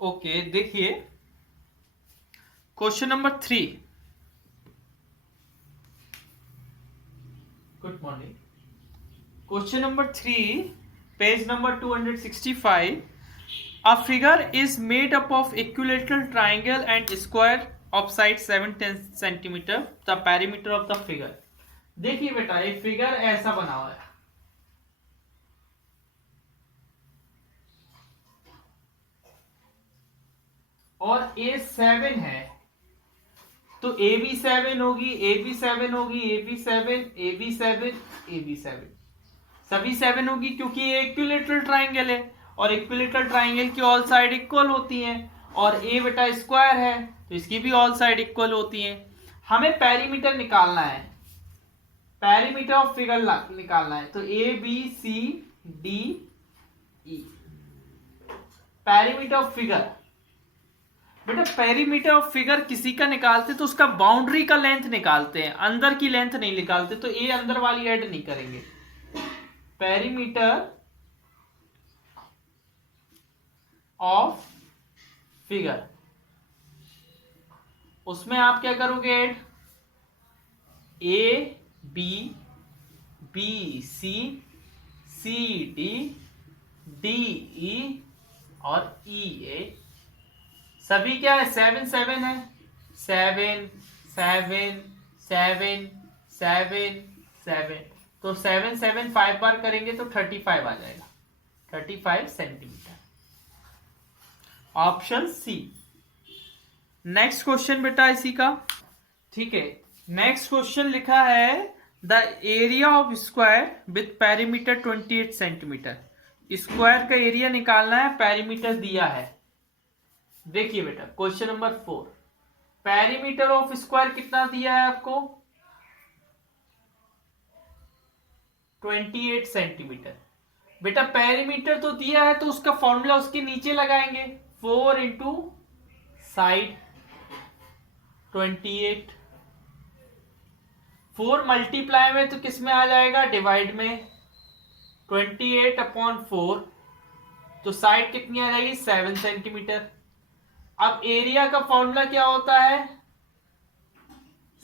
Okay, देखिए question number 3। Good morning. Question number 3, page number 265। A figure is made up of equilateral triangle and square of side 7-10 centimeter. The perimeter of the figure. देखिए बेटा, एक figure ऐसा बना हुआ है और A7 है, तो ए बी 7 होगी, ए बी 7 होगी, A B 7, A B 7, A B 7, सभी 7 होगी क्योंकि ये इक्विलेटरल ट्राइंगल है और इक्विलेटरल ट्राइंगल की ऑल साइड इक्वल होती हैं। और ए बेटा स्क्वायर है तो इसकी भी ऑल साइड इक्वल होती हैं। हमें पेरीमीटर निकालना है, पेरीमीटर ऑफ फिगर निकालना है। तो A B C D E, perimeter of figure. बेटा पेरीमीटर ऑफ फिगर किसी का निकालते तो उसका बाउंड्री का लेंथ निकालते हैं, अंदर की लेंथ नहीं निकालते। तो ए अंदर वाली ऐड नहीं करेंगे। पेरीमीटर ऑफ फिगर, उसमें आप क्या करोगे add, A B, B C, C D, D E और ई ए, सभी क्या है 7-7 है, 7 7 7 7 7। तो 7 7 5 बार करेंगे तो 35 आ जाएगा, 35 centimetre. Option C. Next question बेटा इसी का, ठीक है। नेक्स्ट क्वेश्चन लिखा है the area of square with perimeter 28 centimetre. Square का एरिया निकालना है, पेरीमीटर दिया है। देखिए बेटा question number 4, perimeter of square कितना दिया है आपको, 28 सेंटीमीटर। बेटा पेरीमीटर तो दिया है तो उसका फॉर्मूला उसके नीचे लगाएंगे, 4 इंटू साइड 28, 4 मल्टीप्लाई में तो किस में आ जाएगा, डिवाइड में, 28 अपॉन 4, तो साइड कितनी आ जाएगी 7 सेंटीमीटर। अब एरिया का फॉर्मूला क्या होता है,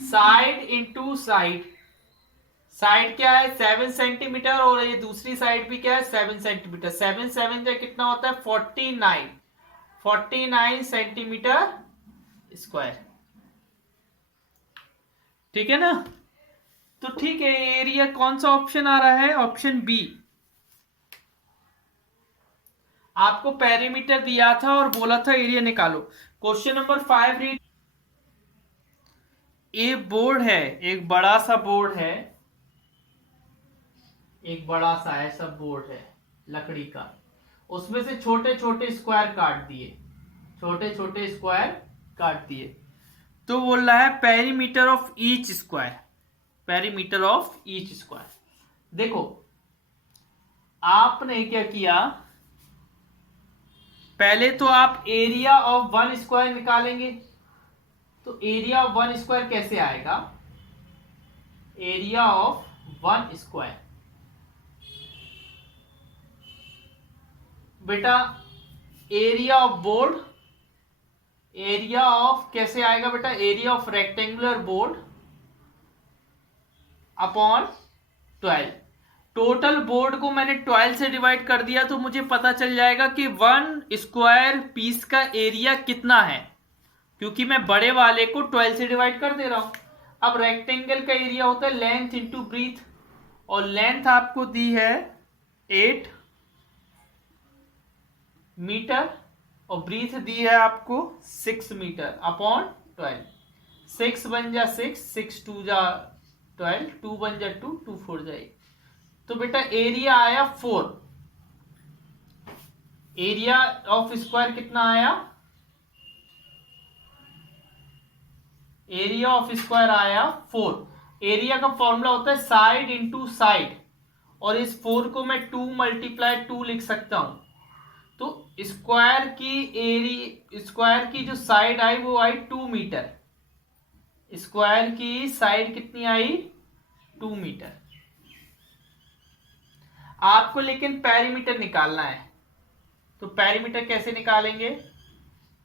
साइड इंटू साइड। साइड क्या है 7 सेंटीमीटर और ये दूसरी साइड भी क्या है 7 सेंटीमीटर। 7 7 का कितना होता है 49, 49 सेंटीमीटर स्क्वायर। ठीक है ना। तो ठीक है, एरिया कौन सा ऑप्शन आ रहा है, ऑप्शन बी। आपको पेरीमीटर दिया था और बोला था एरिया निकालो। Question number 5 read. एक बोर्ड है, एक बड़ा सा बोर्ड है, एक बड़ा सा ऐसा बोर्ड है लकड़ी का, उसमें से छोटे छोटे स्क्वायर काट दिए, छोटे छोटे स्क्वायर काट दिए। तो बोल रहा है perimeter of each square, perimeter of each square. देखो आपने क्या किया, पहले तो आप एरिया ऑफ 1 स्क्वायर निकालेंगे। तो एरिया ऑफ 1 स्क्वायर कैसे आएगा, एरिया ऑफ 1 स्क्वायर बेटा, area of board, area of कैसे आएगा बेटा, area of rectangular board upon 12। Total board को मैंने 12 से डिवाइड कर दिया तो मुझे पता चल जाएगा कि 1 स्क्वायर पीस का एरिया कितना है, क्योंकि मैं बड़े वाले को 12 से डिवाइड कर दे रहा हूं। अब रेक्टेंगल का एरिया होता है लेंथ इंटू ब्रीथ, और लेंथ आपको दी है 8 मीटर और ब्रीथ दी है आपको 6 मीटर अपॉन 12। 6 बन जा 6, 6 2 जा 12, 2 बन जा 2, 2 4 जा 8। तो बेटा एरिया आया 4, एरिया ऑफ स्क्वायर कितना आया, एरिया ऑफ स्क्वायर आया 4। एरिया का फॉर्मूला होता है साइड इंटू साइड, और इस 4 को मैं 2 मल्टीप्लाई 2 लिख सकता हूं। तो स्क्वायर की जो साइड आई वो आई 2 मीटर, स्क्वायर की साइड कितनी आई 2 मीटर। आपको लेकिन पेरीमीटर निकालना है, तो पेरीमीटर कैसे निकालेंगे,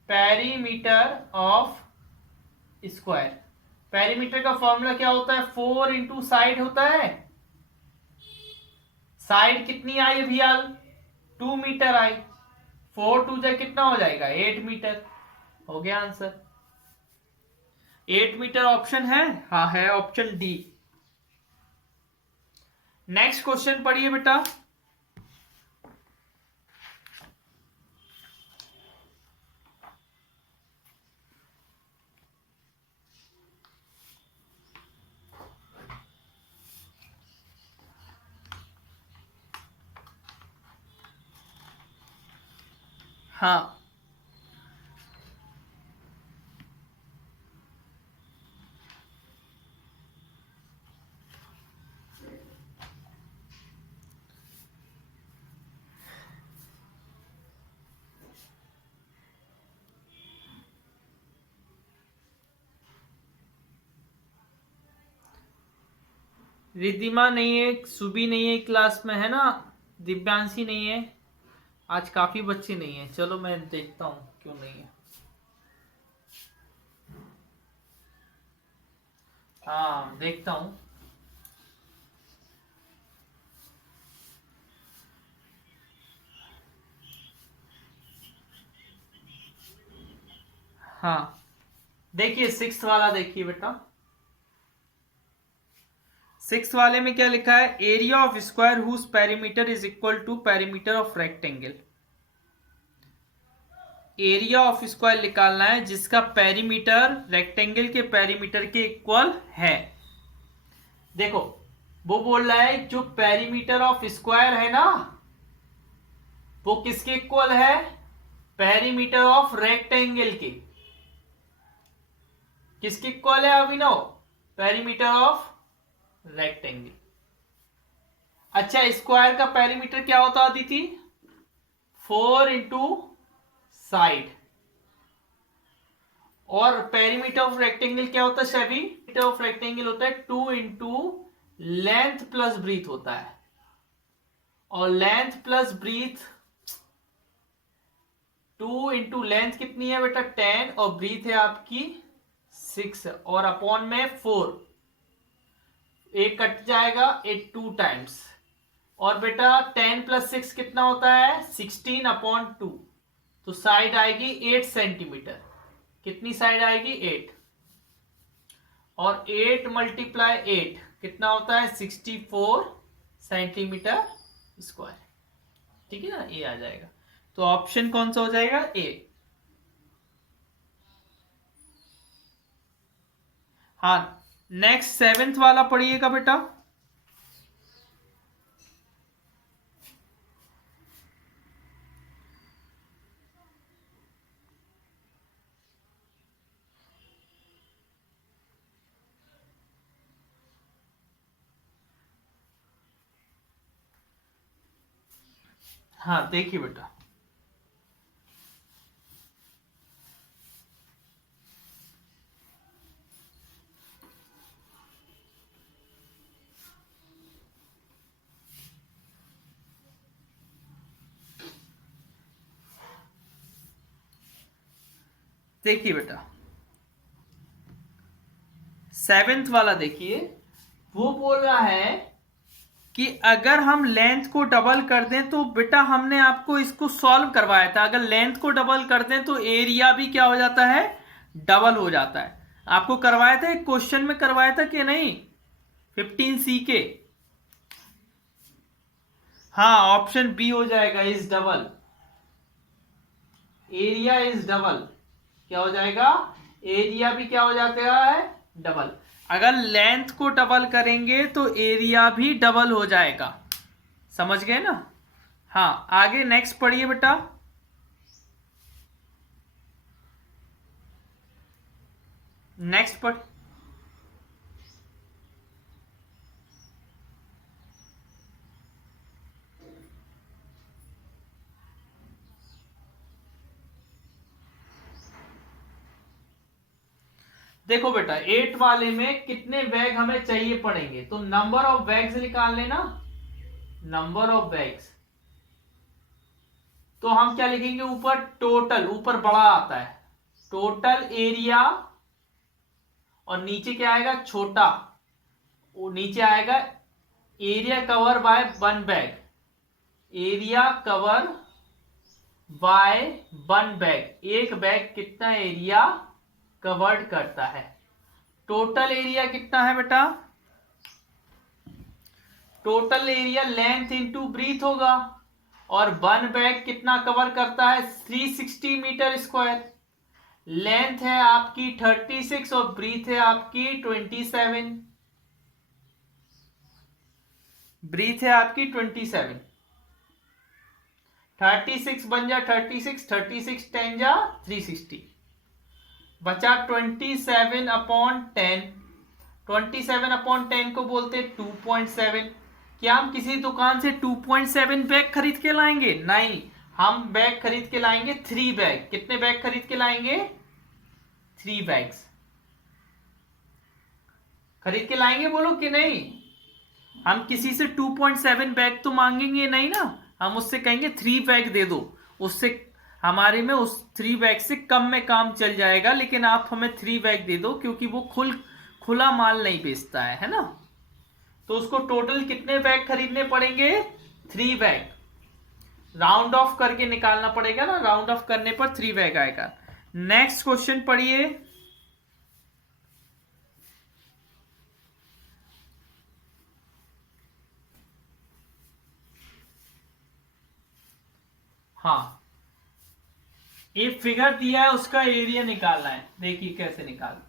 पेरीमीटर ऑफ स्क्वायर। पेरीमीटर का फॉर्मूला क्या होता है? 4 इंटू साइड होता है। साइड कितनी आई अभियाल? 2 मीटर आई। 4 टू जा कितना हो जाएगा? 8 मीटर। हो गया आंसर। 8 मीटर ऑप्शन है? हाँ है, ऑप्शन डी। नेक्स्ट क्वेश्चन पढ़िए बेटा। हाँ रिद्धिमा नहीं है, सुबी नहीं है क्लास में, है ना? दिव्यांशी नहीं है। आज काफी बच्चे नहीं है। चलो मैं देखता हूं क्यों नहीं है। हाँ देखता हूं। हाँ देखिए, 6 वाला देखिए बेटा। 6 वाले में क्या लिखा है? Area of square whose perimeter is equal to perimeter of rectangle. Area of square निकालना है जिसका पेरीमीटर रेक्टेंगल के पेरीमीटर के इक्वल है। देखो वो बोल रहा है जो पेरीमीटर ऑफ स्क्वायर है ना, वो किसके इक्वल है? पेरीमीटर ऑफ रेक्टेंगल के। किसके इक्वल है अभिनव? Perimeter of rectangle. अच्छा, स्क्वायर का पेरीमीटर क्या होता अदिति? 4 into side. और पेरीमीटर ऑफ रेक्टेंगल क्या होता है सभी? पेरीमीटर ऑफ रेक्टेंगल होता है 2 इंटू लेंथ प्लस ब्रीथ होता है। और length plus breadth, 2 into length कितनी है बेटा? 10, और ब्रीथ है आपकी 6, और अपॉन में 4। एक कट जाएगा, 8 2 टाइम्स। और बेटा 10 प्लस 6 कितना होता है? 16 अपॉन 2। तो साइड आएगी 8 सेंटीमीटर। कितनी साइड आएगी? 8। और 8 मल्टीप्लाई 8 कितना होता है? 64 सेंटीमीटर स्क्वायर। ठीक है ना? ये आ जाएगा। तो ऑप्शन कौन सा हो जाएगा? ए। हाँ नेक्स्ट 7th वाला पढ़िएगा बेटा। हाँ देखिए बेटा, देखिए बेटा 7th वाला देखिए। वो बोल रहा है कि अगर हम लेंथ को डबल कर दें, तो बेटा हमने आपको इसको सॉल्व करवाया था, अगर लेंथ को डबल कर दें तो एरिया भी क्या हो जाता है? डबल हो जाता है। आपको करवाया था, एक क्वेश्चन में करवाया था कि नहीं? 15C के। हाँ ऑप्शन बी हो जाएगा, is double. Area is double. क्या हो जाएगा? एरिया भी क्या हो जाता है? डबल। अगर लेंथ को डबल करेंगे तो एरिया भी डबल हो जाएगा। समझ गए ना? हाँ आगे नेक्स्ट पढ़िए बेटा। नेक्स्ट पढ़। देखो बेटा 8 वाले में कितने वेग हमें चाहिए पड़ेंगे, तो नंबर ऑफ वेग्स निकाल लेना। नंबर ऑफ वेग्स तो हम क्या लिखेंगे? ऊपर टोटल, ऊपर बड़ा आता है, टोटल एरिया और नीचे क्या आएगा छोटा, वो नीचे आएगा area cover by one bag, area cover by one bag, एक बैग कितना एरिया कवर्ड करता है। टोटल एरिया कितना है बेटा, total area length into breadth होगा, और वन बैग कितना कवर करता है 360 मीटर स्क्वायर। लेंथ है आपकी 36 और ब्रीथ है आपकी 27, ब्रीथ है आपकी 27, 36 बन जा 36, 36 10 जा 360, बचा 27/10, 27/10 को बोलते 2.7। क्या हम किसी दुकान से 2.7 बैग खरीद के लाएंगे? नहीं, हम बैग खरीद के लाएंगे 3 बैग। कितने बैग खरीद के लाएंगे? 3 बैग्स खरीद के लाएंगे, बोलो कि नहीं। हम किसी से 2.7 बैग तो मांगेंगे नहीं ना, हम उससे कहेंगे 3 बैग दे दो, उससे हमारे में उस 3 बैग से कम में काम चल जाएगा, लेकिन आप हमें 3 बैग दे दो, क्योंकि वो खुला माल नहीं बेचता है ना। तो उसको टोटल कितने बैग खरीदने पड़ेंगे? 3 बैग। राउंड ऑफ करके निकालना पड़ेगा ना, राउंड ऑफ करने पर 3 बैग आएगा। नेक्स्ट क्वेश्चन पढ़िए। हाँ, एक फिगर दिया है, उसका एरिया निकालना है। देखिए कैसे निकालते हैं।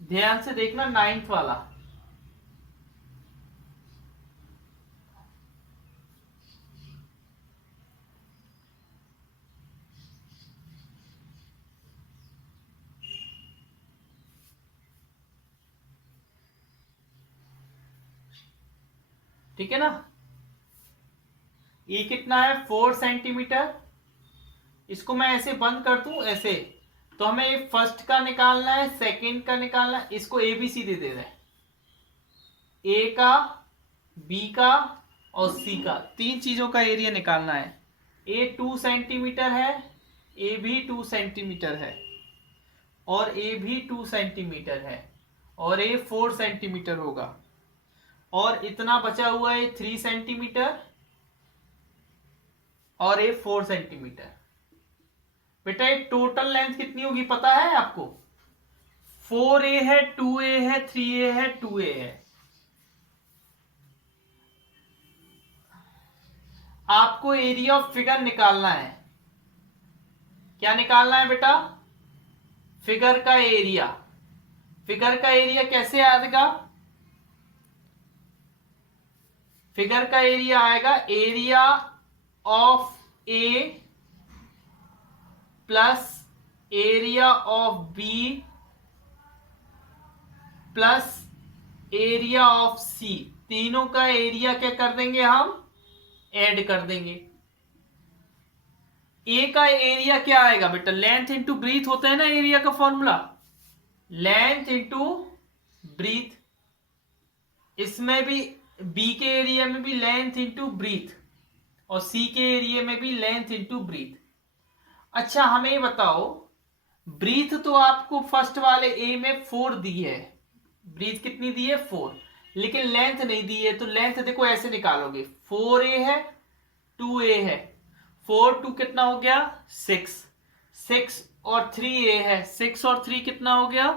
ध्यान से देखना, 9th वाला। ठीक है ना। ये कितना है? 4 सेंटीमीटर। इसको मैं ऐसे बंद कर दूं ऐसे, तो हमें ये फर्स्ट का निकालना है, सेकंड का निकालना है। इसको ABCD दे दें, ए का, बी का और सी का, 3 चीजों का एरिया निकालना है। ए 2 सेंटीमीटर है, ए भी 2 सेंटीमीटर है, और ए भी 2 सेंटीमीटर है, और ए 4 सेंटीमीटर होगा, और इतना बचा हुआ है 3 सेंटीमीटर, और ए 4 सेंटीमीटर। बेटा ये टोटल लेंथ कितनी होगी पता है आपको? 4A है, 2A है, 3A है, 2A है। आपको एरिया ऑफ फिगर निकालना है। क्या निकालना है बेटा? फिगर का एरिया। फिगर का एरिया कैसे आएगा? फिगर का एरिया आएगा area of A plus area of B plus area of C. तीनों का एरिया क्या कर देंगे हम? ऐड कर देंगे। ए का एरिया क्या आएगा बेटा? लेंथ इंटू ब्रीथ होता है ना एरिया का फॉर्मूला, लेंथ इंटू ब्रीथ। इसमें भी बी के एरिया में भी लेंथ इंटू ब्रीथ, और सी के एरिया में भी लेंथ इंटू ब्रीथ। अच्छा हमें ये बताओ, ब्रीथ तो आपको फर्स्ट वाले ए में 4 दी है, ब्रीथ कितनी दी है? 4, लेकिन लेंथ नहीं दी है। तो लेंथ देखो ऐसे निकालोगे, 4A है, 2A है, 4 2 कितना हो गया? 6, 6 और 3A है, 6 और 3 कितना हो गया?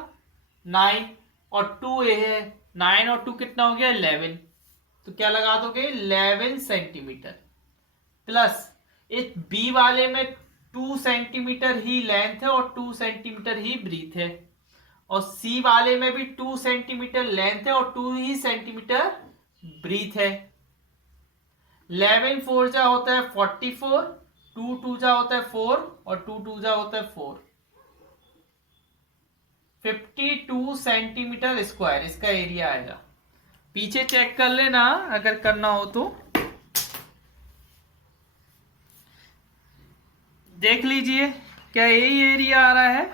9, और 2A है, 9 और 2 कितना हो गया? 11। तो क्या लगा दोगे? 11 सेंटीमीटर। प्लस इस बी वाले में 2 सेंटीमीटर ही लेंथ है और 2 सेंटीमीटर ही ब्रीथ है, और सी वाले में भी 2 सेंटीमीटर लेंथ है और 2 ही सेंटीमीटर ब्रीथ है। 11 4 जा होता है 44, 2 2 जा होता है 4, और 2 2 जा होता है 4, 52 सेंटीमीटर स्क्वायर इसका एरिया आएगा। पीछे चेक कर लेना अगर करना हो तो, देख लीजिए क्या यही एरिया आ रहा है?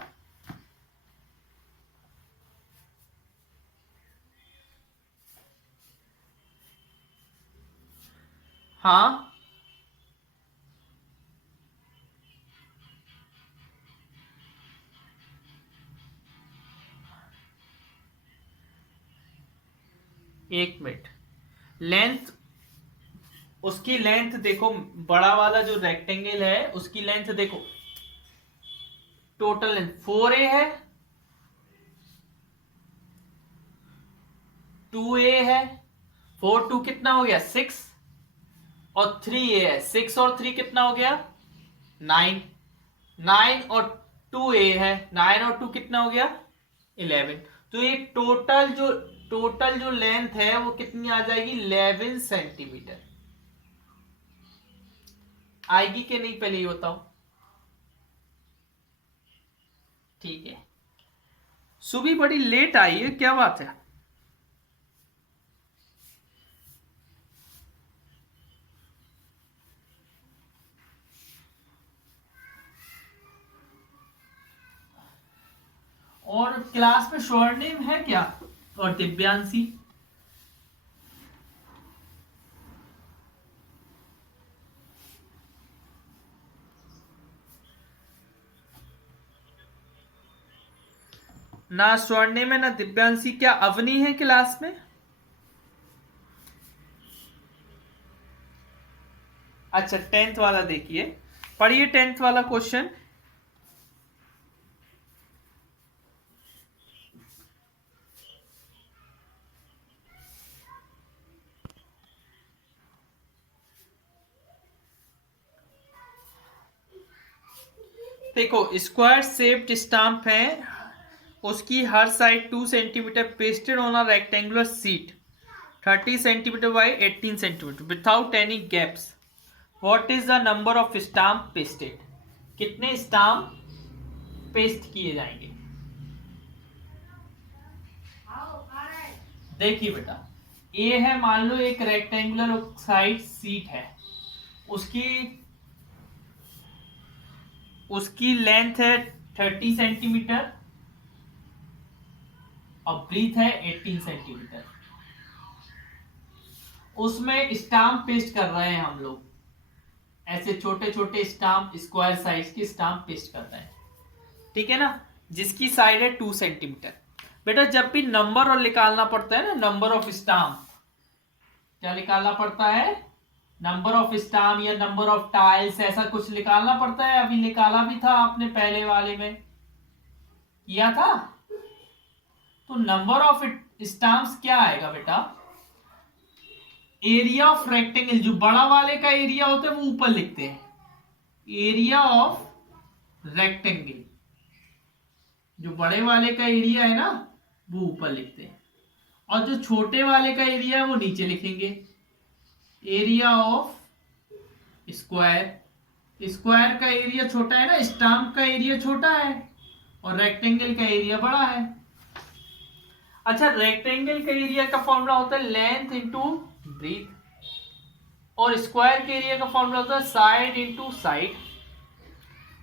हाँ, एक मिनट। लेंथ, उसकी लेंथ देखो, बड़ा वाला जो रेक्टेंगल है उसकी लेंथ देखो, टोटल लेंथ 4a है, 2a है, 4 2 कितना हो गया 6, और 3a है, 6 और 3 कितना हो गया 9, 9 और 2a है, 9 और 2 कितना हो गया 11। तो ये टोटल जो लेंथ है वो कितनी आ जाएगी 11 सेंटीमीटर। आएगी कि नहीं पहले ये बताओ। ठीक है, सुबह बड़ी लेट आई है, क्या बात है। और क्लास में स्वर्णिम है क्या, और दिव्यांशी। ना स्वर्णिम है ना दिव्यांशी, क्या अवनी है क्लास में। अच्छा, 10th वाला देखिए, पढ़िए 10th वाला क्वेश्चन। देखो, स्क्वायर शेप्ड स्टाम्प है, उसकी हर side 2 centimetre pasted on a rectangular sheet 30 centimetre by 18 centimetre without any gaps. What is the number of stamp pasted. कितने स्टाम्प पेस्ट किए जाएंगे। देखिए बेटा, ए है, मान लो एक रेक्टेंगुलर साइड सीट है, उसकी उसकी लेंथ है 30 सेंटीमीटर और ब्रीथ है 18 सेंटीमीटर। उसमें स्टाम्प पेस्ट कर रहे हैं हम लोग, ऐसे छोटे छोटे स्टाम्प, स्क्वायर साइज के स्टाम्प पेस्ट कर रहे हैं, ठीक है ना, जिसकी साइड है 2 सेंटीमीटर। बेटा जब भी नंबर और निकालना पड़ता है ना, नंबर ऑफ स्टाम्प, क्या निकालना पड़ता है, नंबर ऑफ स्टाम्प या नंबर ऑफ टाइल्स, ऐसा कुछ निकालना पड़ता है। अभी निकाला भी था आपने पहले वाले में, किया था। तो नंबर ऑफ स्टाम्प्स क्या आएगा बेटा, एरिया ऑफ रेक्टेंगल, जो बड़ा वाले का एरिया होता है वो ऊपर लिखते हैं, एरिया ऑफ रेक्टेंगल, जो बड़े वाले का एरिया है ना वो ऊपर लिखते हैं, और जो छोटे वाले का एरिया है वो नीचे लिखेंगे, एरिया ऑफ स्क्वायर। स्क्वायर का एरिया छोटा है ना, स्टाम्प का एरिया छोटा है और रेक्टेंगल का एरिया बड़ा है। अच्छा, रेक्टेंगल का एरिया का फॉर्मूला होता है लेंथ इंटू ब्रीथ, और स्क्वायर के एरिया का फॉर्मूला होता है साइड इंटू साइड।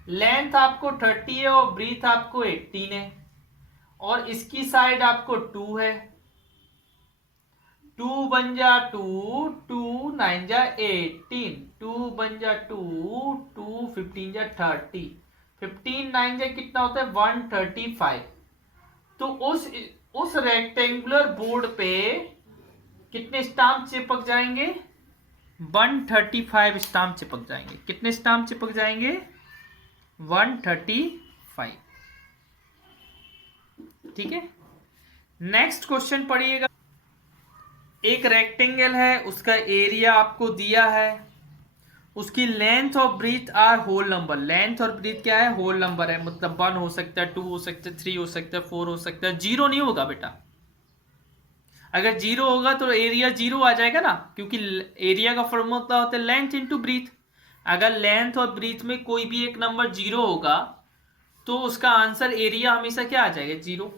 लेंथ आपको 30 है और ब्रीथ आपको 18 है, और इसकी साइड आपको 2 है, 2 बन जा 2, 2 9 जा 18, 2 बन जा 2, 2 15 जा 30, 15 9 जा कितना होता है 135। तो उस रेक्टेंगुलर बोर्ड पे कितने स्टाम्प चिपक जाएंगे, 135 स्टाम्प चिपक जाएंगे। कितने स्टाम्प चिपक जाएंगे 135, ठीक है। नेक्स्ट क्वेश्चन पढ़िएगा। एक रेक्टेंगल है, उसका एरिया आपको दिया है, उसकी लेंथ और breadth are whole number. Length और ब्रीथ क्या है, होल नंबर है, मतलब 1 हो सकता है, 2 हो सकता है, 3 हो सकता है, 4 हो सकता है, 0 नहीं होगा बेटा। अगर 0 होगा तो एरिया 0 आ जाएगा ना, क्योंकि एरिया का फॉर्मूला होता है लेंथ इंटू ब्रीथ। अगर लेंथ और ब्रीथ में कोई भी एक नंबर 0 होगा तो उसका आंसर एरिया हमेशा क्या आ जाएगा 0।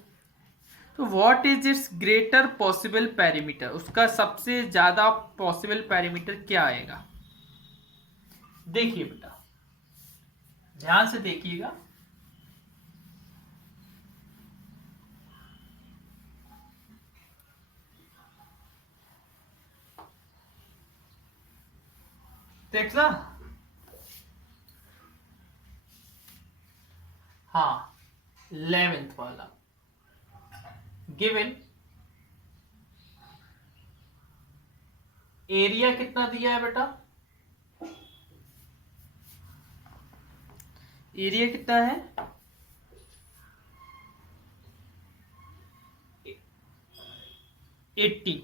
तो what is it's greater possible perimeter, उसका सबसे ज्यादा पॉसिबल पेरीमीटर क्या आएगा। देखिए बेटा, ध्यान से देखिएगा। देखना, हाँ 11th वाला गिवन एरिया कितना दिया है बेटा, एरिया कितना है 80।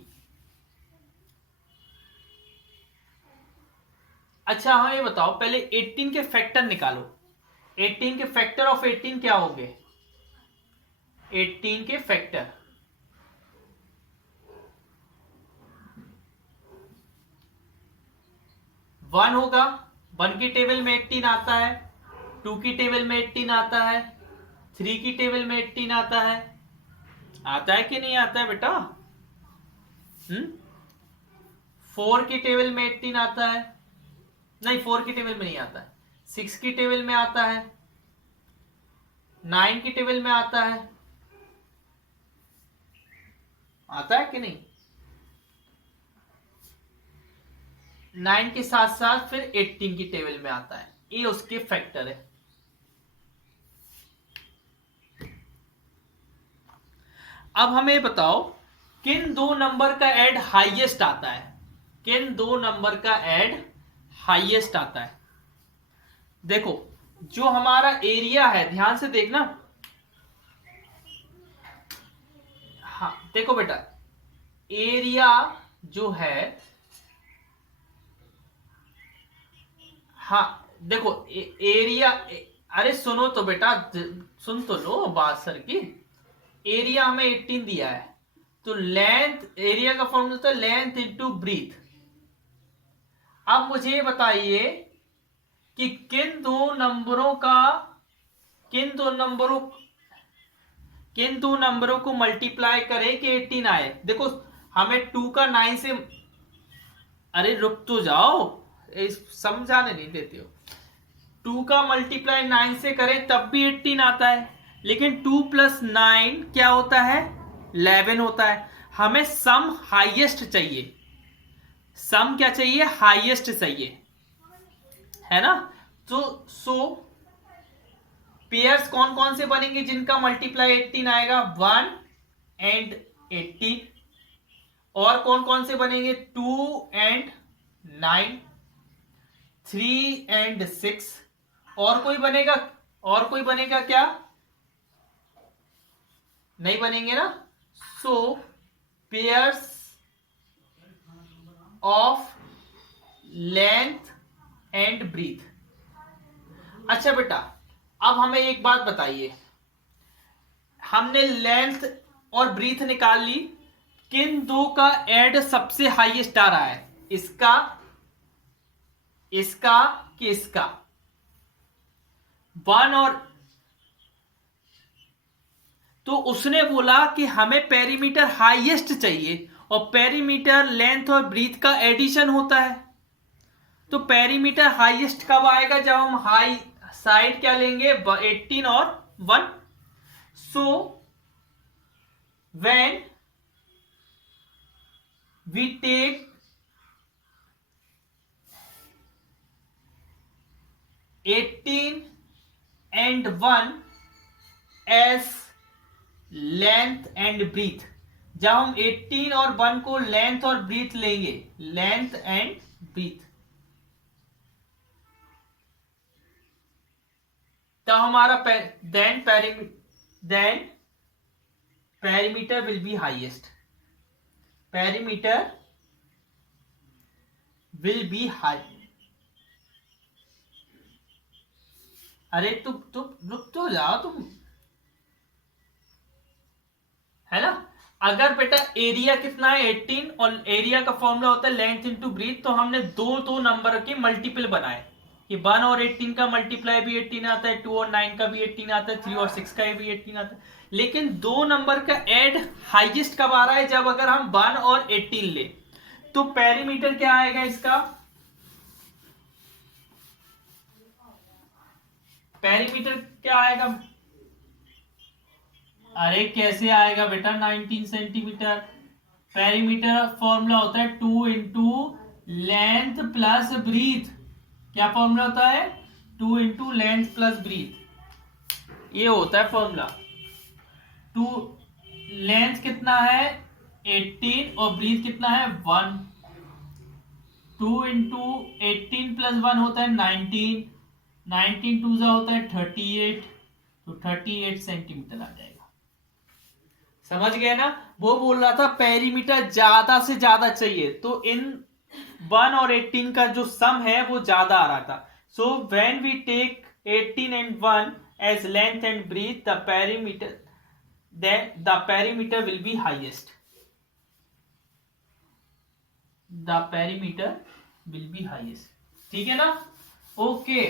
अच्छा हाँ ये बताओ पहले 18 के फैक्टर निकालो, 18 के फैक्टर ऑफ 18 क्या होंगे, 18 के फैक्टर 1 होगा, 1 की टेबल में 18 आता है, 2 की टेबल में 18 आता है, 3 की टेबल में 18 आता है कि नहीं आता है बेटा, 4 की टेबल में 18 आता है, नहीं 4 की टेबल में नहीं आता है, 6 की टेबल में आता है, 9 की टेबल में आता है कि नहीं, 9 के साथ साथ फिर 18 की टेबल में आता है, ये उसके फैक्टर है। अब हमें बताओ किन दो नंबर का ऐड हाईएस्ट आता है, किन दो नंबर का ऐड हाईएस्ट आता है। देखो जो हमारा एरिया है, ध्यान से देखना, हाँ देखो बेटा एरिया जो है, हाँ देखो एरिया, अरे सुनो तो बेटा, सुन तो लो बात सर की, एरिया हमें 18 दिया है, तो लेंथ, एरिया का फॉर्मूला होता है लेंथ इंटू ब्रीथ। अब मुझे ये बताइए कि किन दो नंबरों को मल्टीप्लाई करें कि 18 आए। देखो हमें 2 का 9 से, अरे रुक तो जाओ, समझाने नहीं देते हो, 2 का मल्टीप्लाई 9 से करें तब भी 18 आता है, लेकिन 2 + 9 क्या होता है 11 होता है। हमें सम हाईएस्ट चाहिए, सम क्या चाहिए हाईएस्ट चाहिए, है ना। तो पेयर्स कौन कौन से बनेंगे जिनका मल्टीप्लाई 18 आएगा, 1 and 18, और कौन कौन से बनेंगे 2 and 9, 3 and 6, और कोई बनेगा क्या, नहीं बनेंगे ना। So pairs of length and breadth. अच्छा बेटा अब हमें एक बात बताइए, हमने लेंथ और ब्रीथ निकाल ली, किन दो का ऐड सबसे हाईएस्ट आ रहा है, इसका कि इसका, 1 और, तो उसने बोला कि हमें पेरीमीटर हाईएस्ट चाहिए, और पेरीमीटर लेंथ और ब्रीथ का एडिशन होता है। तो पेरीमीटर हाईएस्ट कब आएगा, जब हम हाई साइड क्या लेंगे 18 और 1। So when we take 18 and 1 as length and breadth, जब हम 18 और 1 को लेंथ और ब्रीथ लेंगे, लेंथ एंड ब्रीथ, तो हमारा then perimeter will be highest, perimeter will be high. अरे तुम रुक तो जाओ तुम, है ना। अगर बेटा एरिया कितना है 18, और एरिया का फॉर्मूला होता है लेंथ इंटू ब्रीथ, तो हमने दो नंबर के मल्टीपल बनाए, ये 1 और 18 का मल्टीप्लाई भी 18 आता है, 2 और 9 का भी 18 आता है, 3 और 6 का भी 18 आता है। लेकिन दो नंबर का ऐड हाईएस्ट कब आ रहा है, जब अगर हम 1 और 18 ले, तो पेरीमीटर क्या आएगा इसका, पेरीमीटर क्या आएगा, अरे कैसे आएगा बेटा 19 सेंटीमीटर, पेरीमीटर फॉर्मूला होता है 2 इंटू लेंथ प्लस ब्रीथ, क्या फॉर्मूला होता है? 2 इंटू लेंथ प्लस ब्रीथ, ये होता है फॉर्मूला। 2 लेंथ कितना है 18 और ब्रीथ कितना है 1। 2 इंटू 18 प्लस 1 होता है 19, 19 टू जा होता है 38, तो 38 सेंटीमीटर आ जाएगा। समझ गए ना? वो बोल रहा था पेरीमीटर ज्यादा से ज्यादा चाहिए, तो इन 1 और 18 का जो सम है वो ज्यादा आ रहा था। So when we take 18 and 1 as length and breadth, the perimeter will be highest. The perimeter will be highest. ठीक है ना? ओके